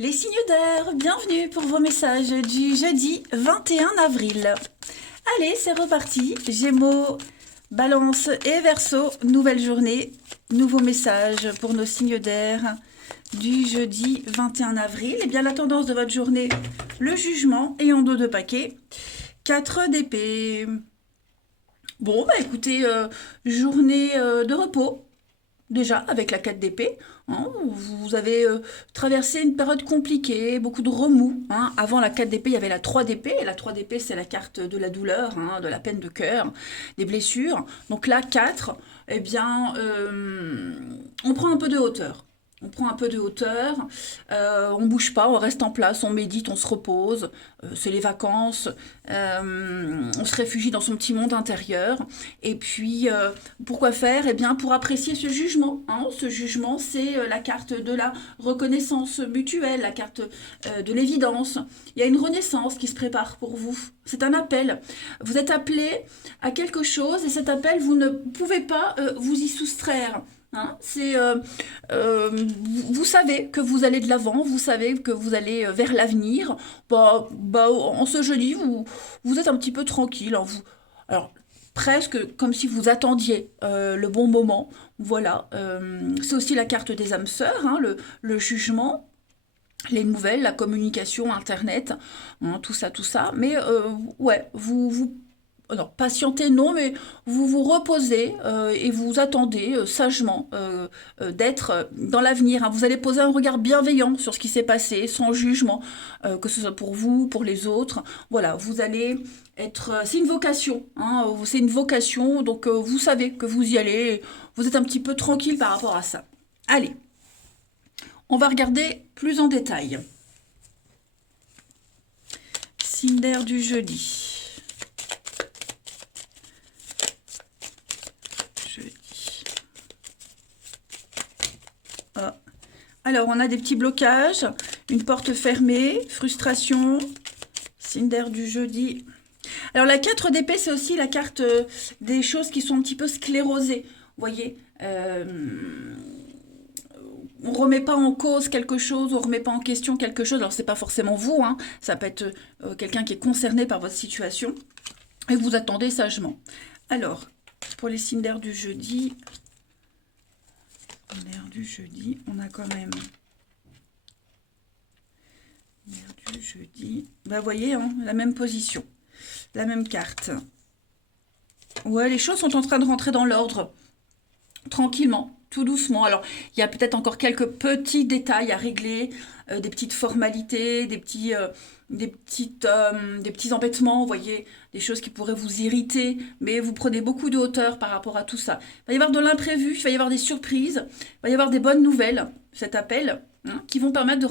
Les signes d'air, bienvenue pour vos messages du jeudi 21 avril. Allez, c'est reparti. Gémeaux, Balance et Verseau, nouvelle journée, nouveau message pour nos signes d'air du jeudi 21 avril. Eh bien, la tendance de votre journée, le jugement et en dos de paquet, 4 d'épée. Bon, bah écoutez, journée de repos. Déjà, avec la 4 d'épée, hein, vous avez traversé une période compliquée, beaucoup de remous. Hein. Avant la 4 d'épée, il y avait la 3 d'épée. Et la 3 d'épée, c'est la carte de la douleur, hein, de la peine de cœur, des blessures. Donc là, 4, eh bien, on prend un peu de hauteur. On prend un peu de hauteur, on bouge pas, on reste en place, on médite, on se repose, c'est les vacances, on se réfugie dans son petit monde intérieur. Et puis, pourquoi faire? Eh bien, pour apprécier ce jugement. Hein. Ce jugement, c'est la carte de la reconnaissance mutuelle, la carte de l'évidence. Il y a une renaissance qui se prépare pour vous. C'est un appel. Vous êtes appelé à quelque chose et cet appel, vous ne pouvez pas vous y soustraire. Hein, vous savez que vous allez de l'avant, vous savez que vous allez vers l'avenir. En ce jeudi, vous êtes un petit peu tranquille. Hein, alors, presque comme si vous attendiez le bon moment. Voilà. C'est aussi la carte des âmes sœurs, hein, le jugement. Les nouvelles, la communication, Internet, hein, tout ça, tout ça. Mais ouais, non, patientez, non, mais vous vous reposez et vous attendez sagement d'être dans l'avenir. Hein. Vous allez poser un regard bienveillant sur ce qui s'est passé, sans jugement, que ce soit pour vous, pour les autres. Voilà, vous allez être... c'est une vocation, hein, c'est une vocation, donc vous savez que vous y allez, vous êtes un petit peu tranquille par rapport à ça. Allez, on va regarder plus en détail. Signe d'air du jeudi. Alors, on a des petits blocages, une porte fermée, frustration, signe d'air du jeudi. Alors, la 4 d'épée, c'est aussi la carte des choses qui sont un petit peu sclérosées. Vous voyez, on ne remet pas en cause quelque chose, on ne remet pas en question quelque chose. Alors, ce n'est pas forcément vous, hein, ça peut être quelqu'un qui est concerné par votre situation. Et vous attendez sagement. Alors, pour les signes d'air du jeudi... L'air du jeudi, on a quand même l'air du jeudi. Bah, vous voyez, hein, la même position, la même carte. Ouais, les choses sont en train de rentrer dans l'ordre, tranquillement, tout doucement. Alors, il y a peut-être encore quelques petits détails à régler, des petites formalités, des petits embêtements, vous voyez, des choses qui pourraient vous irriter, mais vous prenez beaucoup de hauteur par rapport à tout ça. Il va y avoir de l'imprévu, il va y avoir des surprises, il va y avoir des bonnes nouvelles, cet appel, hein, qui vont permettre de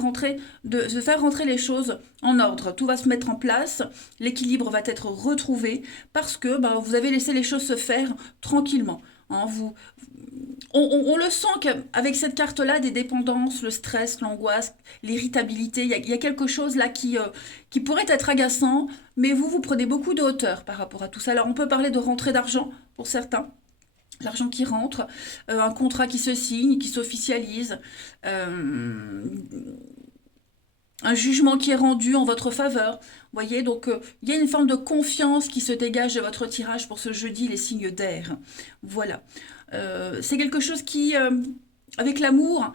faire rentrer les choses en ordre. Tout va se mettre en place, l'équilibre va être retrouvé, parce que vous avez laissé les choses se faire tranquillement. Hein, on le sent qu'avec cette carte-là, des dépendances, le stress, l'angoisse, l'irritabilité, il y a quelque chose là qui pourrait être agaçant, mais vous prenez beaucoup de hauteur par rapport à tout ça. Alors on peut parler de rentrée d'argent pour certains, l'argent qui rentre, un contrat qui se signe, qui s'officialise, un jugement qui est rendu en votre faveur. Vous voyez, donc il y a une forme de confiance qui se dégage de votre tirage pour ce jeudi, les signes d'air. Voilà. C'est quelque chose qui, avec l'amour,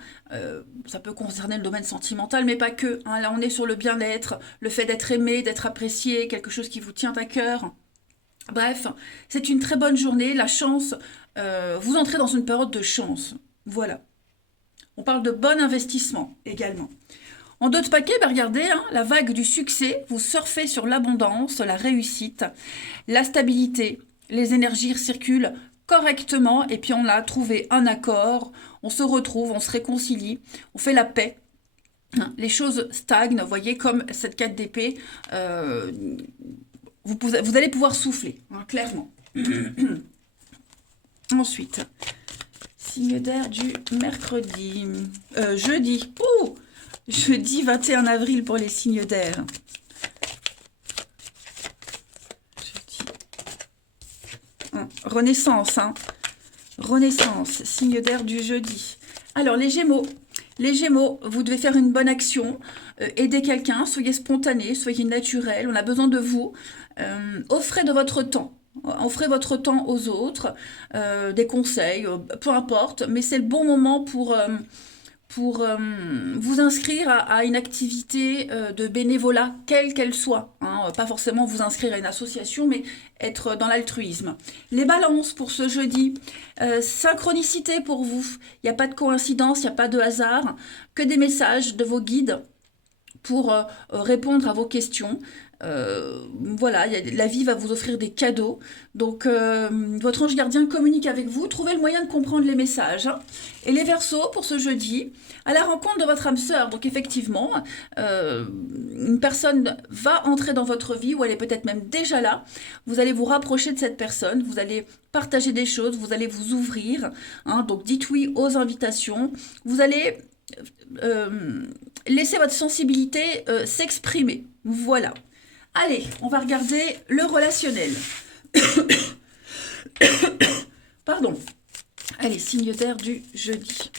ça peut concerner le domaine sentimental, mais pas que. Hein. Là, on est sur le bien-être, le fait d'être aimé, d'être apprécié, quelque chose qui vous tient à cœur. Bref, c'est une très bonne journée. La chance, vous entrez dans une période de chance. Voilà. On parle de bon investissement également. En dos de paquet, regardez, hein, la vague du succès, vous surfez sur l'abondance, la réussite, la stabilité, les énergies circulent correctement et puis on a trouvé un accord, on se retrouve, on se réconcilie, on fait la paix. Les choses stagnent, vous voyez, comme cette 4 d'épée, vous allez pouvoir souffler, hein, clairement. Ensuite, signe d'air du mercredi, jeudi. Ouh, jeudi 21 avril pour les signes d'air. Renaissance, hein. Renaissance, signe d'air du jeudi. Alors, les Gémeaux, Les Gémeaux, vous devez faire une bonne action, aider quelqu'un, soyez spontané, soyez naturel, on a besoin de vous. Offrez de votre temps. Offrez votre temps aux autres, des conseils, peu importe, mais c'est le bon moment pour vous inscrire à une activité de bénévolat, quelle qu'elle soit. Hein. Pas forcément vous inscrire à une association, mais être dans l'altruisme. Les balances pour ce jeudi, synchronicité pour vous. Il n'y a pas de coïncidence, il n'y a pas de hasard, que des messages de vos guides pour répondre à vos questions. Voilà, la vie va vous offrir des cadeaux. Donc, votre ange gardien communique avec vous. Trouvez le moyen de comprendre les messages. Et les Verseaux, pour ce jeudi, à la rencontre de votre âme sœur. Donc, effectivement, une personne va entrer dans votre vie, ou elle est peut-être même déjà là. Vous allez vous rapprocher de cette personne. Vous allez partager des choses. Vous allez vous ouvrir. Hein, donc, dites oui aux invitations. Vous allez laisser votre sensibilité s'exprimer. Voilà. Allez, on va regarder le relationnel. Pardon. Allez, signe d'air du jeudi.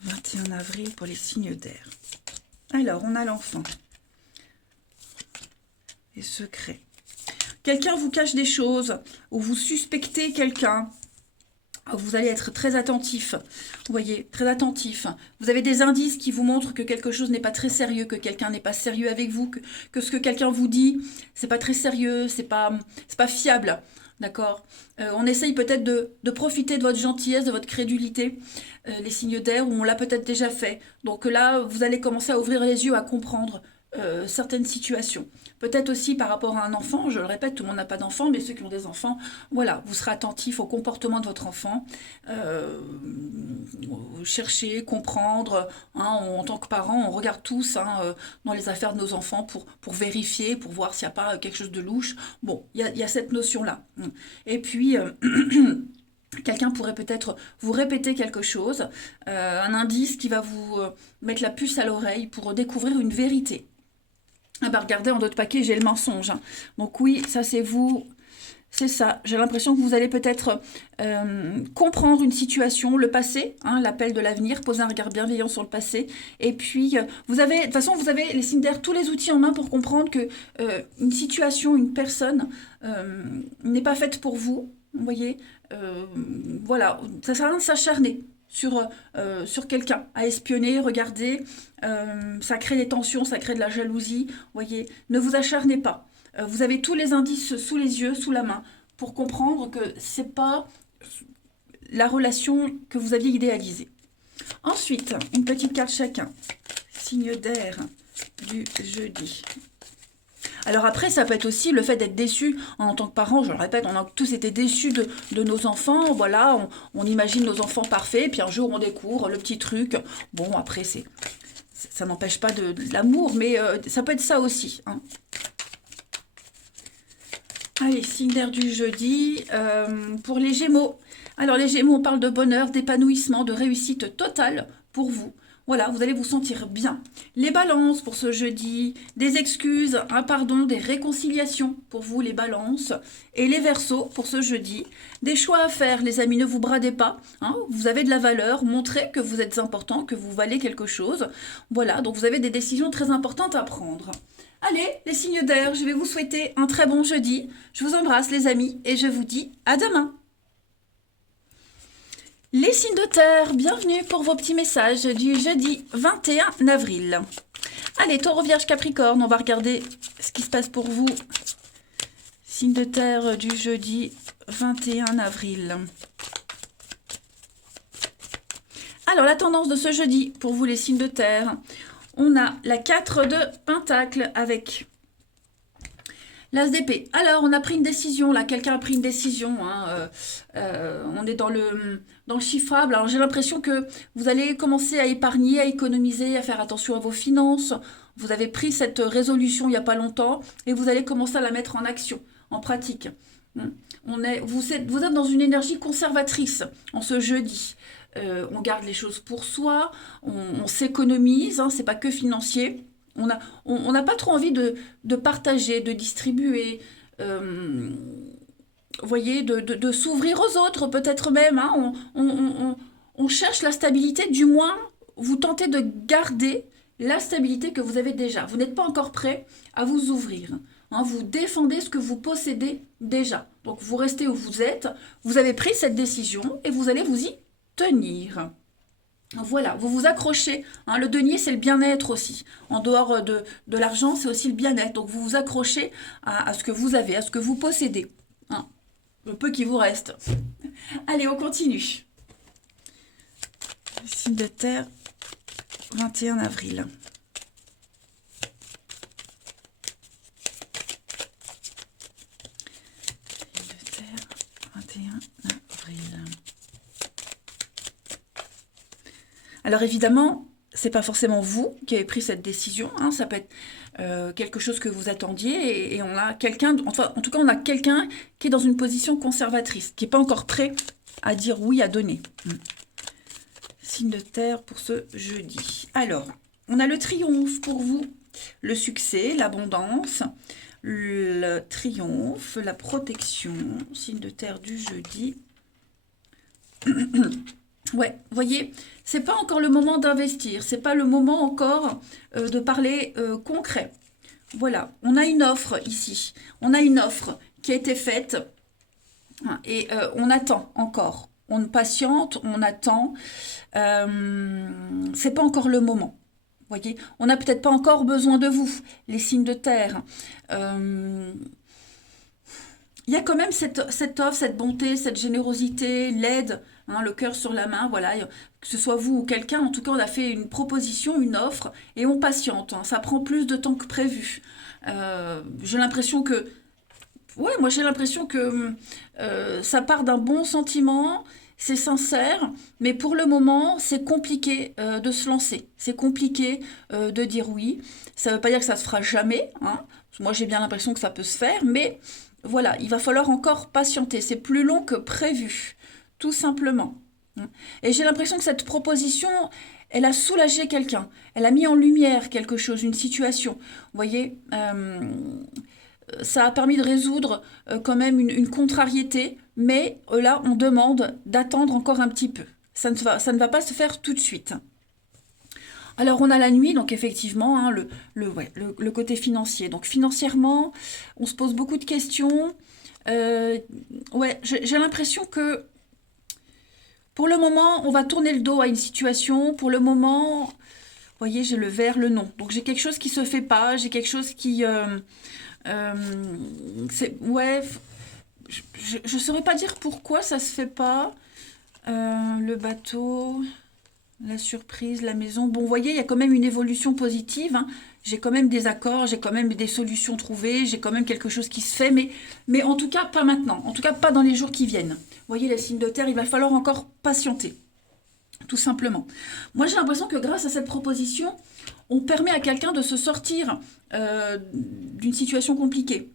« 21 avril pour les signes d'air. » Alors, on a l'enfant. Les secrets. Quelqu'un vous cache des choses, ou vous suspectez quelqu'un. Vous allez être très attentif, vous voyez, très attentif. Vous avez des indices qui vous montrent que quelque chose n'est pas très sérieux, que quelqu'un n'est pas sérieux avec vous, que ce que quelqu'un vous dit, c'est pas très sérieux, c'est pas fiable, d'accord. On essaye peut-être de profiter de votre gentillesse, de votre crédulité, les signes d'air, où on l'a peut-être déjà fait. Donc là, vous allez commencer à ouvrir les yeux, à comprendre certaines situations. Peut-être aussi par rapport à un enfant, je le répète, tout le monde n'a pas d'enfant, mais ceux qui ont des enfants, voilà, vous serez attentif au comportement de votre enfant, chercher, comprendre, hein, en tant que parents, on regarde tous hein, dans les affaires de nos enfants pour vérifier, pour voir s'il n'y a pas quelque chose de louche. Bon, il y a cette notion-là. Et puis... quelqu'un pourrait peut-être vous répéter quelque chose, un indice qui va vous mettre la puce à l'oreille pour découvrir une vérité. Ah bah regardez, en d'autres paquets, j'ai le mensonge. Hein. Donc oui, ça c'est vous, c'est ça. J'ai l'impression que vous allez peut-être comprendre une situation, le passé, hein, l'appel de l'avenir, poser un regard bienveillant sur le passé. Et puis, vous avez, de toute façon, vous avez les signes d'air, tous les outils en main pour comprendre que une situation, une personne n'est pas faite pour vous. Vous voyez, voilà, ça sert à rien de s'acharner sur quelqu'un, à espionner, regarder, ça crée des tensions, ça crée de la jalousie, voyez, ne vous acharnez pas. Vous avez tous les indices sous les yeux, sous la main, pour comprendre que c'est pas la relation que vous aviez idéalisée. Ensuite, une petite carte chacun, signe d'air du jeudi. Alors après, ça peut être aussi le fait d'être déçu en tant que parent. Je le répète, on a tous été déçus de nos enfants. Voilà, on imagine nos enfants parfaits, puis un jour on découvre le petit truc. Bon, après, ça n'empêche pas de l'amour, mais ça peut être ça aussi. Hein. Allez, signe d'air du jeudi. Pour les Gémeaux. Alors les Gémeaux, on parle de bonheur, d'épanouissement, de réussite totale pour vous. Voilà, vous allez vous sentir bien. Les balances pour ce jeudi, des excuses, un pardon, des réconciliations pour vous les balances. Et les Verseaux pour ce jeudi, des choix à faire les amis, ne vous bradez pas. Hein, vous avez de la valeur, montrez que vous êtes important, que vous valez quelque chose. Voilà, donc vous avez des décisions très importantes à prendre. Allez, les signes d'air, je vais vous souhaiter un très bon jeudi. Je vous embrasse les amis et je vous dis à demain. Les signes de terre, bienvenue pour vos petits messages du jeudi 21 avril. Allez, Taureau, Vierge, Capricorne, on va regarder ce qui se passe pour vous. Signe de terre du jeudi 21 avril. Alors, la tendance de ce jeudi pour vous les signes de terre, on a la 4 de Pentacle avec... l'As d'épée. Alors, on a pris une décision, là, quelqu'un a pris une décision. Hein, on est dans le chiffrable. Alors, j'ai l'impression que vous allez commencer à épargner, à économiser, à faire attention à vos finances. Vous avez pris cette résolution il n'y a pas longtemps et vous allez commencer à la mettre en action, en pratique. Vous êtes dans une énergie conservatrice en ce jeudi. On garde les choses pour soi, on s'économise, hein, c'est pas que financier. On n'a pas trop envie de partager, de distribuer. vous voyez, de s'ouvrir aux autres, peut-être même. Hein, on cherche la stabilité, du moins, vous tentez de garder la stabilité que vous avez déjà. Vous n'êtes pas encore prêt à vous ouvrir. Hein, vous défendez ce que vous possédez déjà. Donc, vous restez où vous êtes, vous avez pris cette décision et vous allez vous y tenir. Voilà, vous vous accrochez. Hein, le denier, c'est le bien-être aussi. En dehors de l'argent, c'est aussi le bien-être. Donc, vous vous accrochez à ce que vous avez, à ce que vous possédez. Hein, le peu qui vous reste. Allez, on continue. Signe de terre, 21 avril. Signe de terre, 21 avril. Alors évidemment, c'est pas forcément vous qui avez pris cette décision, hein, ça peut être quelque chose que vous attendiez et on a quelqu'un, enfin en tout cas on a quelqu'un qui est dans une position conservatrice, qui n'est pas encore prêt à dire oui, à donner. Signe de terre pour ce jeudi. Alors, on a le triomphe pour vous, le succès, l'abondance, le triomphe, la protection, signe de terre du jeudi. Ouais, vous voyez, c'est pas encore le moment d'investir, c'est pas le moment encore de parler concret. Voilà, on a une offre ici, on a une offre qui a été faite hein, et on attend encore. On patiente, on attend, c'est pas encore le moment. Vous voyez, on n'a peut-être pas encore besoin de vous, les signes de terre. Il y a quand même cette offre, cette bonté, cette générosité, l'aide, hein, le cœur sur la main, voilà, que ce soit vous ou quelqu'un, en tout cas on a fait une proposition, une offre, et on patiente, hein, ça prend plus de temps que prévu. J'ai l'impression que, ouais, moi j'ai l'impression que ça part d'un bon sentiment, c'est sincère, mais pour le moment c'est compliqué de se lancer, c'est compliqué de dire oui, ça ne veut pas dire que ça se fera jamais, hein. Moi j'ai bien l'impression que ça peut se faire, mais voilà, il va falloir encore patienter. C'est plus long que prévu, tout simplement. Et j'ai l'impression que cette proposition, elle a soulagé quelqu'un. Elle a mis en lumière quelque chose, une situation. Vous voyez, ça a permis de résoudre quand même une contrariété, mais là, on demande d'attendre encore un petit peu. Ça ne va pas se faire tout de suite. Alors on a la nuit, donc effectivement, hein, le côté financier. Donc financièrement, on se pose beaucoup de questions. Ouais, j'ai l'impression que pour le moment, on va tourner le dos à une situation. Pour le moment, vous voyez, j'ai le vert, le non. Donc j'ai quelque chose qui se fait pas, j'ai quelque chose qui... ouais, je saurais pas dire pourquoi ça se fait pas. Le bateau... La surprise, la maison. Bon, vous voyez, il y a quand même une évolution positive. Hein. J'ai quand même des accords, j'ai quand même des solutions trouvées, j'ai quand même quelque chose qui se fait, mais en tout cas, pas maintenant. En tout cas, pas dans les jours qui viennent. Vous voyez, les signes de terre, il va falloir encore patienter. Tout simplement. Moi, j'ai l'impression que grâce à cette proposition, on permet à quelqu'un de se sortir d'une situation compliquée.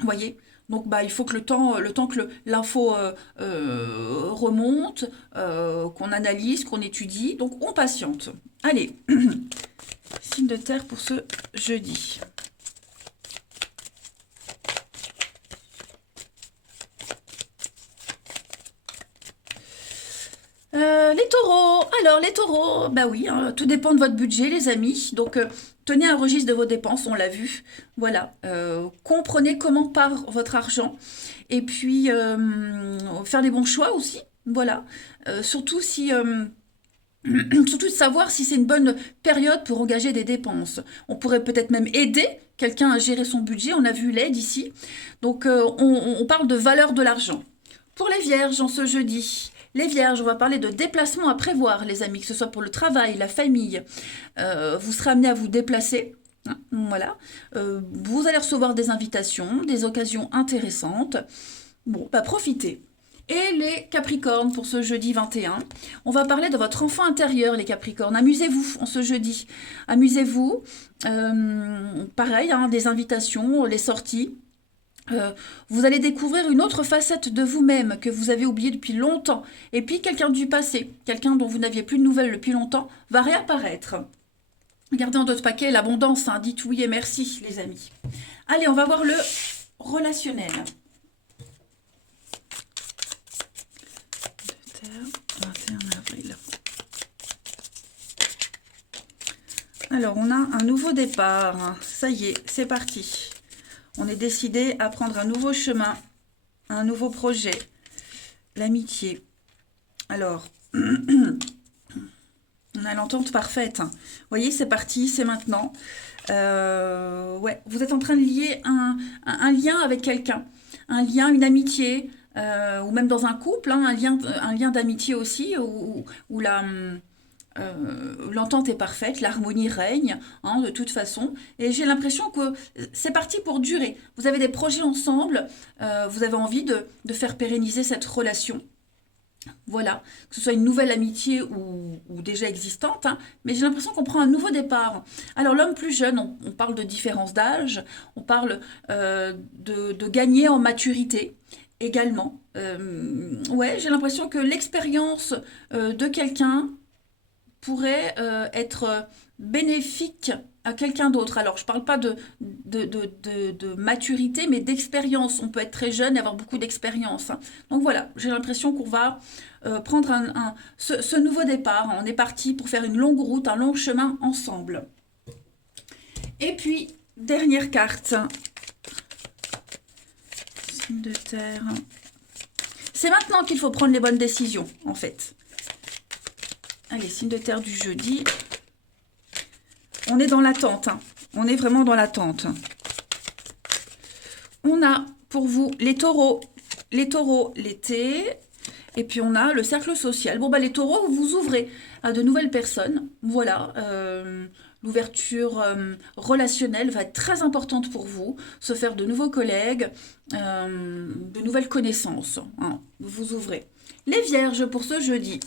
Vous voyez ? Donc bah, il faut que le temps que l'info remonte, qu'on analyse, qu'on étudie. Donc on patiente. Allez, signe de terre pour ce jeudi. Les taureaux. Alors les taureaux, bah oui, hein, tout dépend de votre budget les amis. Donc tenez un registre de vos dépenses, on l'a vu. Voilà, comprenez comment part votre argent. Et puis faire des bons choix aussi. Voilà, surtout si... surtout de savoir si c'est une bonne période pour engager des dépenses. On pourrait peut-être même aider quelqu'un à gérer son budget. On a vu l'aide ici. Donc on parle de valeur de l'argent. Pour les vierges en ce jeudi, les vierges, on va parler de déplacement à prévoir, les amis, que ce soit pour le travail, la famille. Vous serez amené à vous déplacer. Hein, voilà. Vous allez recevoir des invitations, des occasions intéressantes. Bon, bah profitez. Et les Capricornes pour ce jeudi 21. On va parler de votre enfant intérieur, les Capricornes. Amusez-vous en ce jeudi. Amusez-vous. Pareil, hein, des invitations, les sorties. Vous allez découvrir une autre facette de vous-même que vous avez oubliée depuis longtemps. Et puis quelqu'un du passé, quelqu'un dont vous n'aviez plus de nouvelles depuis longtemps, va réapparaître. Regardez en d'autres paquets l'abondance, hein, dites oui et merci les amis. Allez, on va voir le relationnel. Terre, 21 avril. Alors, on a un nouveau départ. Ça y est, c'est parti. On est décidé à prendre un nouveau chemin, un nouveau projet. L'amitié. Alors, on a l'entente parfaite. Vous voyez, c'est parti, c'est maintenant. Ouais, vous êtes en train de lier un lien avec quelqu'un. Un lien, une amitié, ou même dans un couple, hein, un lien d'amitié aussi, où l'entente est parfaite, l'harmonie règne, hein, de toute façon. Et j'ai l'impression que c'est parti pour durer. Vous avez des projets ensemble, vous avez envie de faire pérenniser cette relation. Voilà, que ce soit une nouvelle amitié ou déjà existante, hein, mais j'ai l'impression qu'on prend un nouveau départ. Alors l'homme plus jeune, on parle de différence d'âge, on parle de gagner en maturité également. Ouais, j'ai l'impression que l'expérience de quelqu'un pourrait être bénéfique à quelqu'un d'autre. Alors, je ne parle pas de maturité, mais d'expérience. On peut être très jeune et avoir beaucoup d'expérience, hein. Donc voilà, j'ai l'impression qu'on va prendre ce nouveau départ. On est parti pour faire une longue route, un long chemin ensemble. Et puis, dernière carte. Signe de terre. C'est maintenant qu'il faut prendre les bonnes décisions, en fait. Allez, signe de terre du jeudi. On est dans l'attente, hein. On est vraiment dans l'attente. On a pour vous les taureaux, l'été. Et puis on a le cercle social. Bon, bah les taureaux, vous vous ouvrez à de nouvelles personnes. Voilà, l'ouverture relationnelle va être très importante pour vous. Se faire de nouveaux collègues, de nouvelles connaissances, hein. Vous vous ouvrez. Les vierges pour ce jeudi.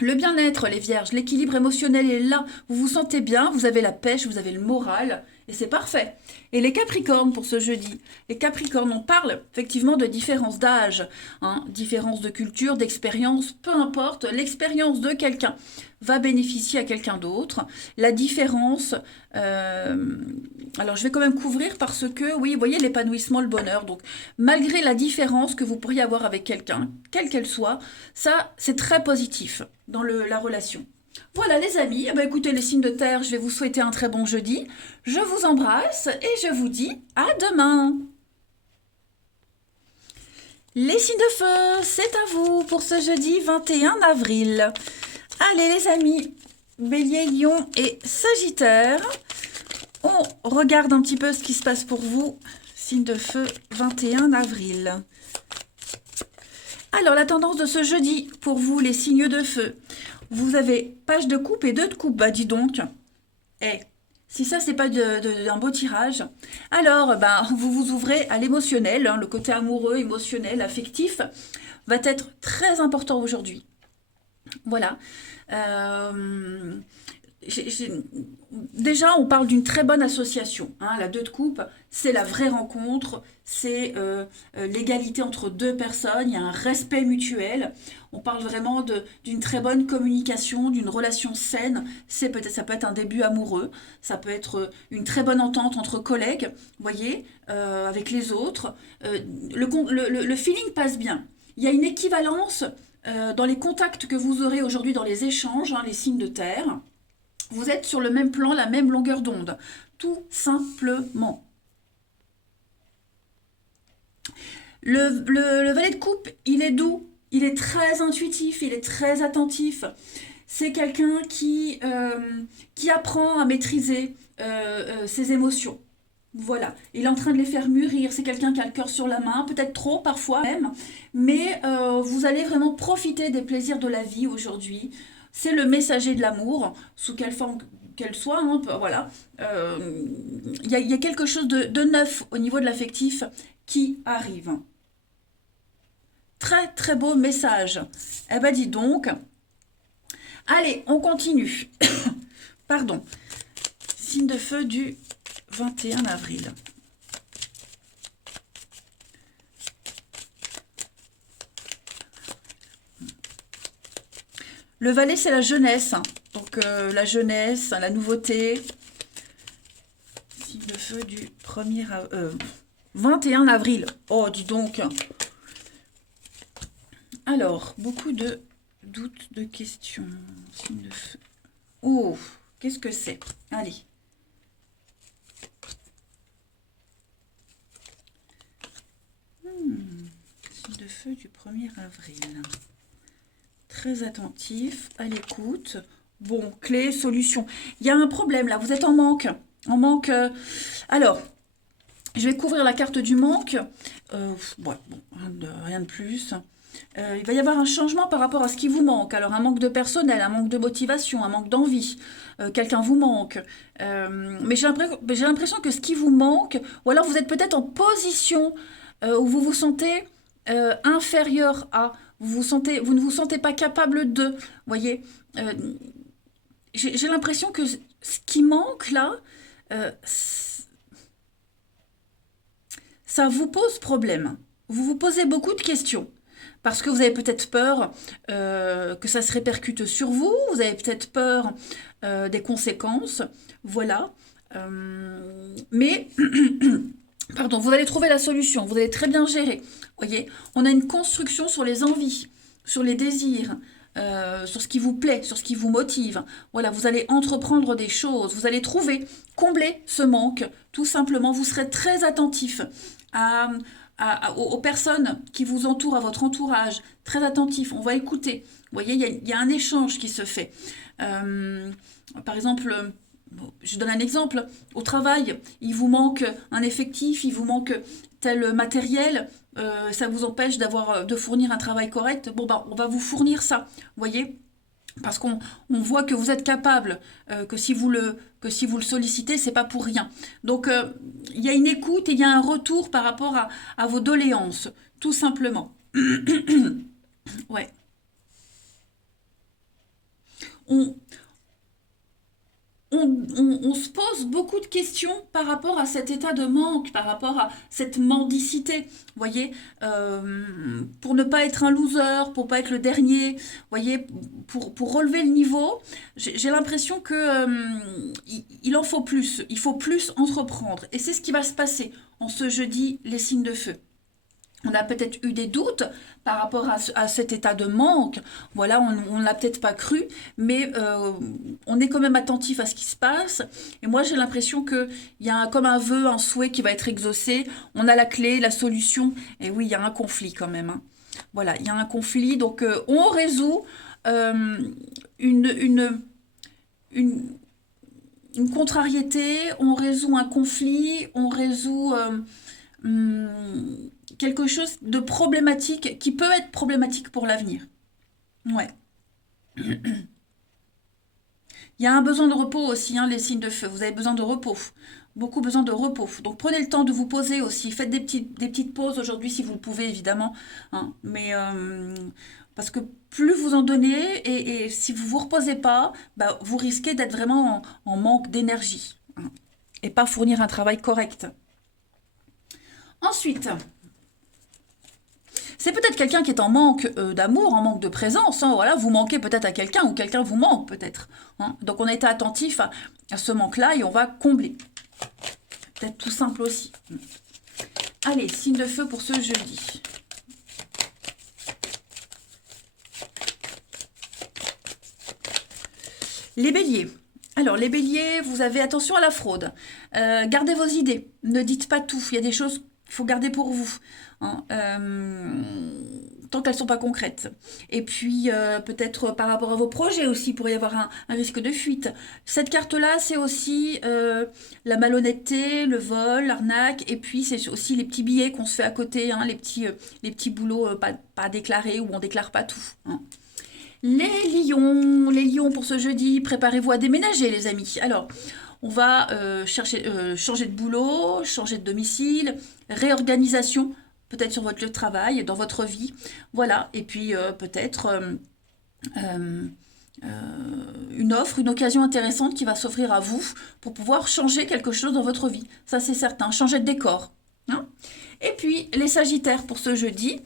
Le bien-être, les vierges, l'équilibre émotionnel est là. Vous vous sentez bien, vous avez la pêche, vous avez le moral. Et c'est parfait. Et les capricornes pour ce jeudi. Les capricornes, on parle effectivement de différence d'âge, hein, différence de culture, d'expérience, peu importe. L'expérience de quelqu'un va bénéficier à quelqu'un d'autre. La différence, alors je vais quand même couvrir parce que, oui, vous voyez l'épanouissement, le bonheur. Donc, malgré la différence que vous pourriez avoir avec quelqu'un, quelle qu'elle soit, ça, c'est très positif dans la relation. Voilà les amis, eh bien, écoutez les signes de terre, je vais vous souhaiter un très bon jeudi. Je vous embrasse et je vous dis à demain. Les signes de feu, c'est à vous pour ce jeudi 21 avril. Allez les amis, Bélier, Lion et Sagittaire. On regarde un petit peu ce qui se passe pour vous. Signe de feu 21 avril. Alors la tendance de ce jeudi pour vous les signes de feu. Vous avez page de coupe et 2 de coupe. Bah dis donc. Si ça c'est pas d'un beau tirage, alors vous vous ouvrez à l'émotionnel, hein, le côté amoureux, émotionnel, affectif va être très important aujourd'hui. Voilà. Déjà, on parle d'une très bonne association, hein. La 2 de coupe, c'est la vraie rencontre, c'est l'égalité entre deux personnes, il y a un respect mutuel. On parle vraiment d'une très bonne communication, d'une relation saine. Ça peut être un début amoureux, ça peut être une très bonne entente entre collègues, vous voyez, avec les autres. Le feeling passe bien. Il y a une équivalence dans les contacts que vous aurez aujourd'hui dans les échanges, hein, les signes de terre. Vous êtes sur le même plan, la même longueur d'onde, tout simplement. Le valet de coupe, il est doux, il est très intuitif, il est très attentif. C'est quelqu'un qui apprend à maîtriser ses émotions. Voilà, il est en train de les faire mûrir. C'est quelqu'un qui a le cœur sur la main, peut-être trop parfois même, mais vous allez vraiment profiter des plaisirs de la vie aujourd'hui. C'est le messager de l'amour, sous quelle forme qu'elle soit, hein, voilà. Il y a quelque chose de neuf au niveau de l'affectif qui arrive. Très très beau message. Eh ben dis donc. Allez, on continue. Pardon. Signe de feu du 21 avril. Le valet, c'est la jeunesse. Donc, la jeunesse, la nouveauté. Signe de feu du 21 avril. Oh, dis donc. Alors, beaucoup de doutes, de questions. Signe de feu. Oh, qu'est-ce que c'est? Allez. Signe de feu du 1er avril. Très attentif, à l'écoute. Bon, clé, solution. Il y a un problème là, vous êtes en manque. En manque. Alors, je vais couvrir la carte du manque. Ouais, bon, rien de plus. Il va y avoir un changement par rapport à ce qui vous manque. Alors, un manque de personnel, un manque de motivation, un manque d'envie. Quelqu'un vous manque. Mais j'ai l'impression que ce qui vous manque, ou alors vous êtes peut-être en position où vous vous sentez inférieur à, vous ne vous sentez pas capable de, voyez, j'ai l'impression que ce qui manque là, ça vous pose problème. Vous vous posez beaucoup de questions. Parce que vous avez peut-être peur que ça se répercute sur vous, vous avez peut-être peur des conséquences, voilà. Mais, pardon, vous allez trouver la solution, vous allez très bien gérer. Voyez, on a une construction sur les envies, sur les désirs, sur ce qui vous plaît, sur ce qui vous motive. Voilà, vous allez entreprendre des choses, vous allez trouver, combler ce manque, tout simplement. Vous serez très attentif aux personnes qui vous entourent, à votre entourage, très attentif, on va écouter. Vous voyez, il y a un échange qui se fait. Par exemple, je donne un exemple, au travail, il vous manque un effectif, il vous manque tel matériel, ça vous empêche de fournir un travail correct, bon bah on va vous fournir ça, vous voyez, parce qu'on voit que vous êtes capable, que si vous le sollicitez, c'est pas pour rien. Donc il y a une écoute et il y a un retour par rapport à vos doléances, tout simplement. Ouais. On se pose beaucoup de questions par rapport à cet état de manque, par rapport à cette mendicité, vous voyez, pour ne pas être un loser, pour pas être le dernier, vous voyez, pour relever le niveau, j'ai l'impression que il en faut plus, il faut plus entreprendre, et c'est ce qui va se passer en ce jeudi, les signes de feu. On a peut-être eu des doutes par rapport à cet état de manque. Voilà, on ne l'a peut-être pas cru, mais on est quand même attentif à ce qui se passe. Et moi, j'ai l'impression qu'il y a comme un vœu, un souhait qui va être exaucé. On a la clé, la solution. Et oui, il y a un conflit quand même, hein. Voilà, il y a un conflit. Donc, on résout une contrariété, on résout un conflit, on résout quelque chose de problématique qui peut être problématique pour l'avenir. Ouais. Il y a un besoin de repos aussi, hein, les signes de feu. Vous avez besoin de repos. Beaucoup besoin de repos. Donc prenez le temps de vous poser aussi. Faites des petites pauses aujourd'hui si vous le pouvez, évidemment, hein. Mais parce que plus vous en donnez et si vous ne vous reposez pas, bah, vous risquez d'être vraiment en manque d'énergie, hein, et pas fournir un travail correct. Ensuite, c'est peut-être quelqu'un qui est en manque d'amour, en manque de présence, hein, voilà, vous manquez peut-être à quelqu'un ou quelqu'un vous manque peut-être, hein. Donc on a été attentif à ce manque-là et on va combler. Peut-être tout simple aussi. Allez, signe de feu pour ce jeudi. Les béliers. Alors, les béliers, vous avez attention à la fraude. Gardez vos idées. Ne dites pas tout. Il y a des choses qu'il faut garder pour vous, hein, tant qu'elles ne sont pas concrètes. Et puis, peut-être par rapport à vos projets aussi, il pourrait y avoir un risque de fuite. Cette carte-là, c'est aussi la malhonnêteté, le vol, l'arnaque. Et puis, c'est aussi les petits billets qu'on se fait à côté, hein, les petits boulots pas déclarés où on ne déclare pas tout, hein. Les lions pour ce jeudi, préparez-vous à déménager les amis. Alors, on va changer de boulot, changer de domicile, réorganisation, peut-être sur votre lieu de travail, dans votre vie. Voilà, et puis peut-être une offre, une occasion intéressante qui va s'offrir à vous pour pouvoir changer quelque chose dans votre vie. Ça c'est certain, changer de décor, hein. Et puis, les Sagittaires pour ce jeudi,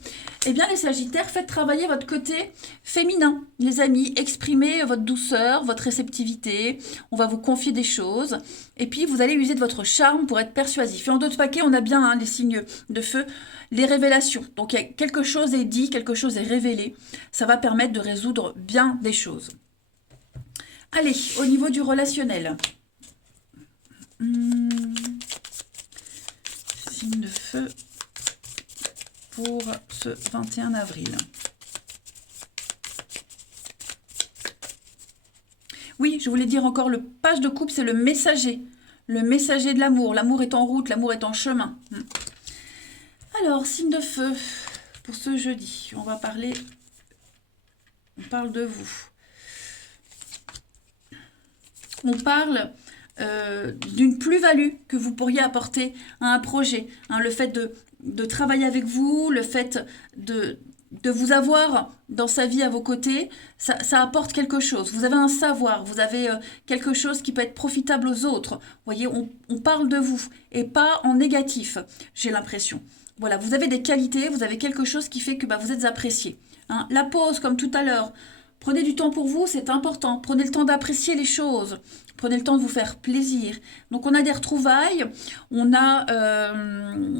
eh bien les Sagittaires, faites travailler votre côté féminin. Les amis, exprimez votre douceur, votre réceptivité, on va vous confier des choses. Et puis, vous allez user de votre charme pour être persuasif. Et en d'autres paquets, on a bien les signes de feu, les révélations. Donc, quelque chose est dit, quelque chose est révélé. Ça va permettre de résoudre bien des choses. Allez, au niveau du relationnel. Signe de feu pour ce 21 avril. Oui, je voulais dire encore, le page de coupe, c'est le messager de l'amour. L'amour est en route, l'amour est en chemin. Alors, signe de feu pour ce jeudi. On parle de vous. On parle d'une plus-value que vous pourriez apporter à un projet. Le fait de travailler avec vous, le fait de vous avoir dans sa vie à vos côtés, ça apporte quelque chose. Vous avez un savoir, vous avez quelque chose qui peut être profitable aux autres. Vous voyez, on parle de vous et pas en négatif, j'ai l'impression. Voilà, vous avez des qualités, vous avez quelque chose qui fait que vous êtes apprécié. La pause, comme tout à l'heure, prenez du temps pour vous, c'est important. Prenez le temps d'apprécier les choses. Prenez le temps de vous faire plaisir. Donc, on a des retrouvailles. On a,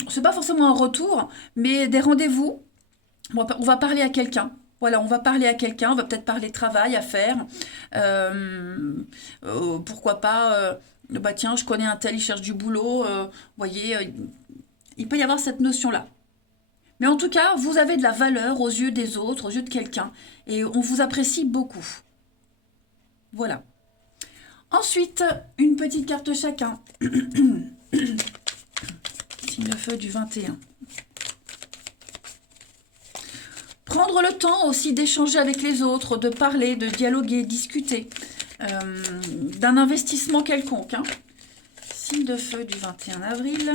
c'est pas forcément un retour, mais des rendez-vous. On va parler à quelqu'un. Voilà, on va parler à quelqu'un. On va peut-être parler travail à faire. Pourquoi pas, tiens, je connais un tel, il cherche du boulot. Vous voyez, il peut y avoir cette notion-là. Mais en tout cas, vous avez de la valeur aux yeux des autres, aux yeux de quelqu'un. Et on vous apprécie beaucoup. Voilà. Ensuite, une petite carte chacun. Signe de feu du 21. Prendre le temps aussi d'échanger avec les autres, de parler, de dialoguer, discuter. D'un investissement quelconque. Signe de feu du 21 avril.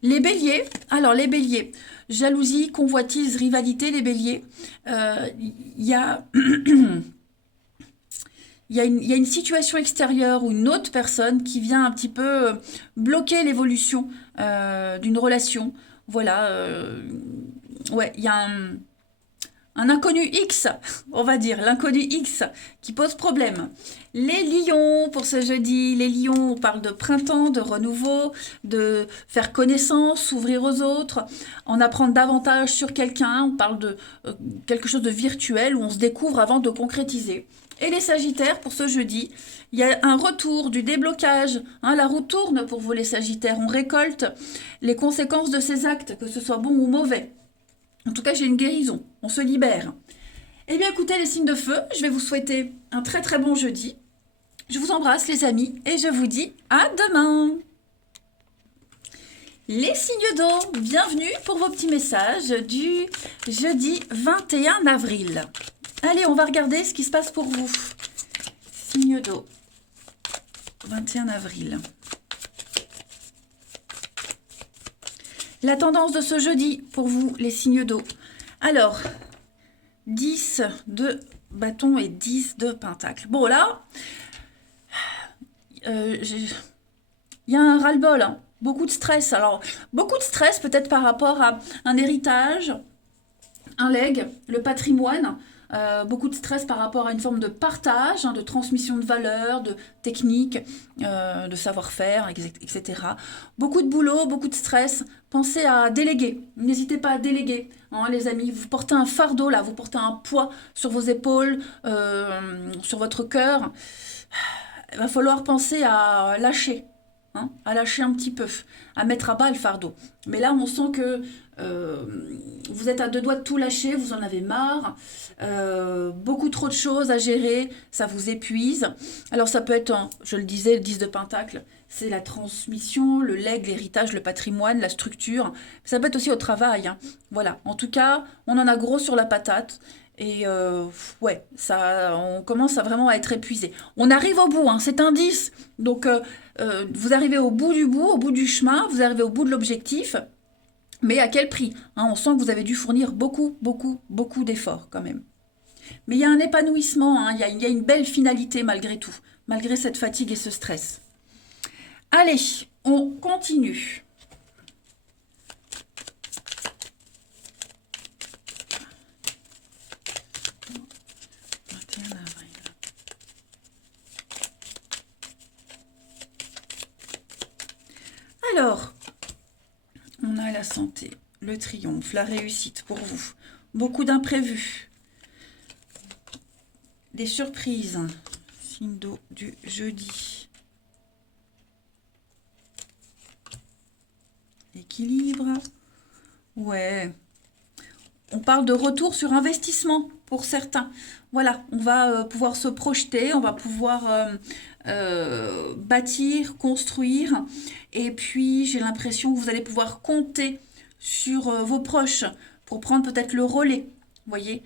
Les béliers, alors les béliers, jalousie, convoitise, rivalité, les béliers, il y a une situation extérieure ou une autre personne qui vient un petit peu bloquer l'évolution d'une relation. Voilà, ouais, il y a un inconnu X, on va dire, l'inconnu X qui pose problème. Les lions, pour ce jeudi, les lions, on parle de printemps, de renouveau, de faire connaissance, s'ouvrir aux autres, en apprendre davantage sur quelqu'un, on parle de quelque chose de virtuel où on se découvre avant de concrétiser. Et les sagittaires, pour ce jeudi, il y a un retour du déblocage, la roue tourne pour vous les sagittaires, on récolte les conséquences de ces actes, que ce soit bon ou mauvais. En tout cas, j'ai une guérison. On se libère. Eh bien, écoutez, les signes de feu, je vais vous souhaiter un très très bon jeudi. Je vous embrasse, les amis, et je vous dis à demain. Les signes d'eau, bienvenue pour vos petits messages du jeudi 21 avril. Allez, on va regarder ce qui se passe pour vous. Signes d'eau, 21 avril. La tendance de ce jeudi pour vous, les signes d'eau. Alors, 10 de bâton et 10 de pentacle. Bon, là, il y a un ras-le-bol, beaucoup de stress. Alors, beaucoup de stress peut-être par rapport à un héritage, un legs, le patrimoine. Beaucoup de stress par rapport à une forme de partage, de transmission de valeurs, de techniques, de savoir-faire, etc. Beaucoup de boulot, beaucoup de stress. Pensez à déléguer. N'hésitez pas à déléguer, les amis. Vous portez un fardeau, là. Vous portez un poids sur vos épaules, sur votre cœur. Il va falloir penser à lâcher. À lâcher un petit peu, à mettre à bas le fardeau. Mais là, on sent que vous êtes à deux doigts de tout lâcher, vous en avez marre, beaucoup trop de choses à gérer, ça vous épuise. Alors ça peut être, je le disais, le 10 de pentacle, c'est la transmission, le legs, l'héritage, le patrimoine, la structure. Ça peut être aussi au travail. Voilà, en tout cas, on en a gros sur la patate. Et ouais, on commence vraiment à être épuisé. On arrive au bout, c'est un 10. Donc, vous arrivez au bout du chemin, vous arrivez au bout de l'objectif. Mais à quel prix? On sent que vous avez dû fournir beaucoup, beaucoup, beaucoup d'efforts quand même. Mais il y a un épanouissement, il y a une belle finalité malgré tout, malgré cette fatigue et ce stress. Allez, on continue. Alors, on a la santé, le triomphe, la réussite pour vous. Beaucoup d'imprévus. Des surprises. Signe d'eau du jeudi. Équilibre. Ouais. On parle de retour sur investissement pour certains. Voilà, on va pouvoir se projeter, on va pouvoir bâtir, construire. Et puis, j'ai l'impression que vous allez pouvoir compter sur vos proches pour prendre peut-être le relais. Vous voyez,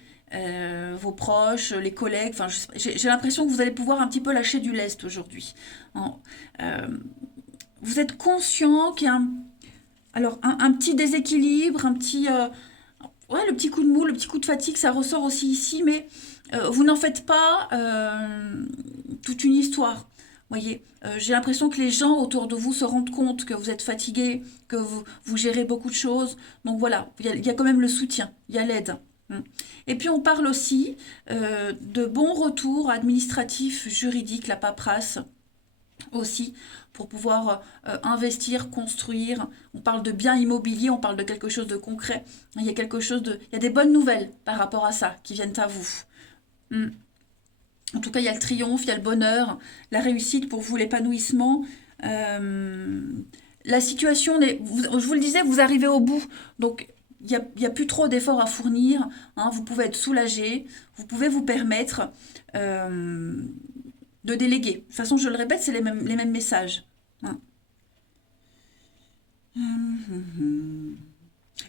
vos proches, les collègues. Enfin, j'ai l'impression que vous allez pouvoir un petit peu lâcher du lest aujourd'hui. Vous êtes conscient qu'il y a un petit déséquilibre, un petit... ouais, le petit coup de mou, le petit coup de fatigue, ça ressort aussi ici, mais vous n'en faites pas toute une histoire. Voyez, j'ai l'impression que les gens autour de vous se rendent compte que vous êtes fatigué, que vous gérez beaucoup de choses. Donc voilà, il y a quand même le soutien, il y a l'aide. Et puis on parle aussi de bons retours administratifs, juridiques, la paperasse aussi, pour pouvoir investir, construire. On parle de biens immobiliers, on parle de quelque chose de concret. Il y a il y a des bonnes nouvelles par rapport à ça qui viennent à vous. En tout cas, il y a le triomphe, il y a le bonheur, la réussite pour vous, l'épanouissement. La situation, je vous le disais, vous arrivez au bout. Donc, il n'y a plus trop d'efforts à fournir. Vous pouvez être soulagé. Vous pouvez vous permettre de déléguer. De toute façon, je le répète, c'est les mêmes messages.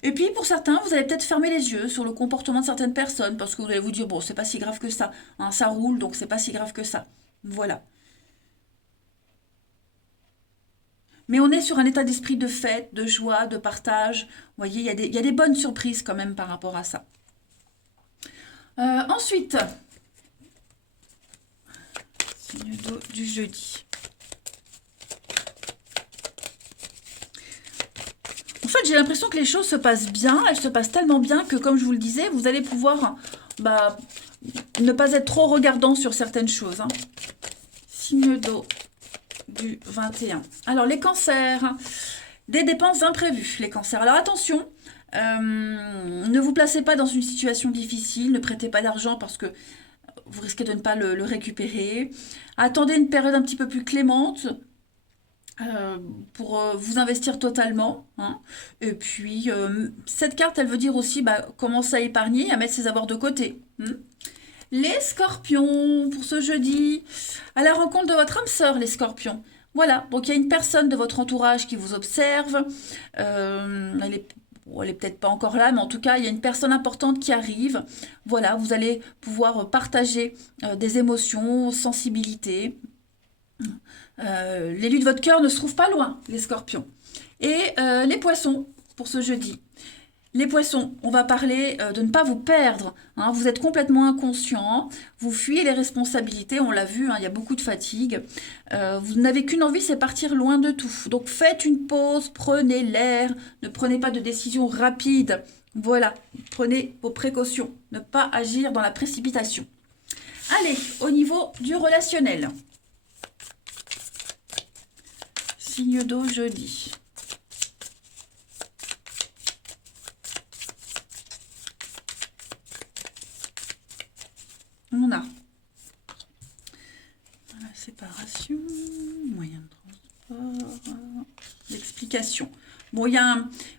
Et puis, pour certains, vous allez peut-être fermer les yeux sur le comportement de certaines personnes parce que vous allez vous dire, bon, c'est pas si grave que ça. Ça roule, donc c'est pas si grave que ça. Voilà. Mais on est sur un état d'esprit de fête, de joie, de partage. Vous voyez, il y a des bonnes surprises quand même par rapport à ça. Ensuite, signe d'eau du jeudi. En fait, j'ai l'impression que les choses se passent bien. Elles se passent tellement bien que, comme je vous le disais, vous allez pouvoir ne pas être trop regardant sur certaines choses. Signe d'eau du 21. Alors, les cancers, des dépenses imprévues, les cancers. Alors, attention, ne vous placez pas dans une situation difficile, ne prêtez pas d'argent parce que vous risquez de ne pas le récupérer. Attendez une période un petit peu plus clémente pour vous investir totalement. Et puis, cette carte, elle veut dire aussi commencer à épargner, à mettre ses avoirs de côté. Les scorpions, pour ce jeudi, à la rencontre de votre âme sœur, les scorpions. Voilà, donc il y a une personne de votre entourage qui vous observe. Elle est peut-être pas encore là, mais en tout cas, il y a une personne importante qui arrive. Voilà, vous allez pouvoir partager des émotions, sensibilités. L'élu de votre cœur ne se trouve pas loin, les scorpions. Et les poissons, pour ce jeudi. Les poissons, on va parler de ne pas vous perdre. Vous êtes complètement inconscient, vous fuyez les responsabilités, on l'a vu, il y a beaucoup de fatigue. Vous n'avez qu'une envie, c'est partir loin de tout. Donc faites une pause, prenez l'air, ne prenez pas de décision rapide. Voilà, prenez vos précautions, ne pas agir dans la précipitation. Allez, au niveau du relationnel. Signe d'eau jeudi. On a la séparation, moyen de transport, l'explication. Bon, il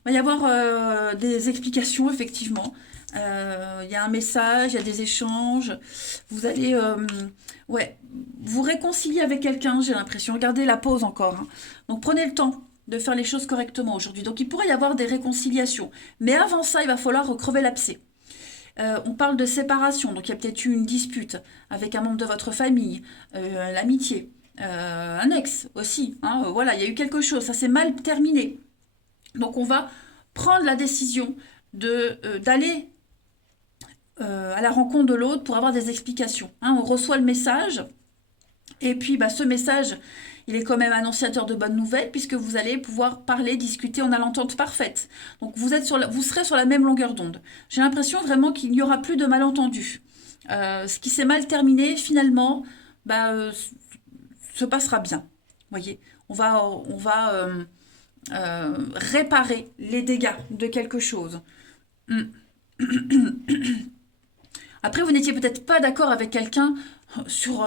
va y avoir des explications, effectivement. Il y a un message, il y a des échanges. Vous allez vous réconcilier avec quelqu'un, j'ai l'impression. Regardez la pause encore. Donc, prenez le temps de faire les choses correctement aujourd'hui. Donc, il pourrait y avoir des réconciliations. Mais avant ça, il va falloir recrever l'abcès. On parle de séparation, donc il y a peut-être eu une dispute avec un membre de votre famille, l'amitié, un ex aussi, voilà, il y a eu quelque chose, ça s'est mal terminé. Donc on va prendre la décision d'aller à la rencontre de l'autre pour avoir des explications. On reçoit le message, et puis ce message, il est quand même annonciateur de bonnes nouvelles puisque vous allez pouvoir parler, discuter, on a l'entente parfaite. Donc vous serez sur la même longueur d'onde. J'ai l'impression vraiment qu'il n'y aura plus de malentendus. Ce qui s'est mal terminé, finalement, se passera bien. Voyez, on va réparer les dégâts de quelque chose. Hmm. Après, vous n'étiez peut-être pas d'accord avec quelqu'un sur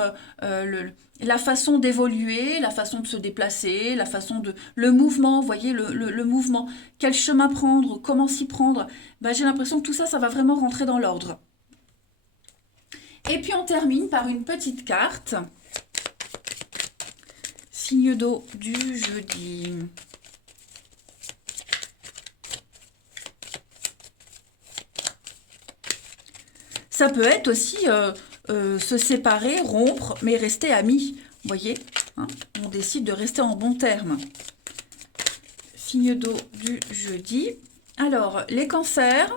la façon d'évoluer, la façon de se déplacer, la façon de... Le mouvement, vous voyez, le mouvement. Quel chemin prendre, comment s'y prendre. Ben, j'ai l'impression que tout ça, ça va vraiment rentrer dans l'ordre. Et puis on termine par une petite carte. Signe d'eau du jeudi. Ça peut être aussi se séparer, rompre, mais rester amis. Vous voyez, hein, on décide de rester en bons termes. Signe d'eau du jeudi. Alors, les cancers,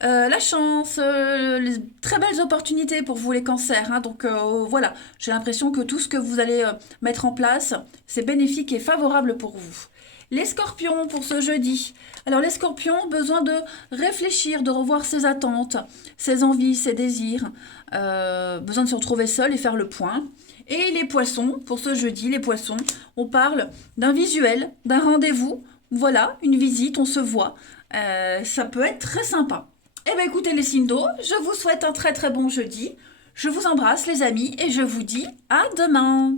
la chance, les très belles opportunités pour vous les cancers. Hein, donc voilà, j'ai l'impression que tout ce que vous allez mettre en place, c'est bénéfique et favorable pour vous. Les scorpions pour ce jeudi. Alors les scorpions, besoin de réfléchir, de revoir ses attentes, ses envies, ses désirs. Besoin de se retrouver seul et faire le point. Et les poissons, pour ce jeudi, les poissons, on parle d'un visuel, d'un rendez-vous. Voilà, une visite, on se voit. Ça peut être très sympa. Eh bien écoutez les signes d'eau, je vous souhaite un très très bon jeudi. Je vous embrasse les amis et je vous dis à demain.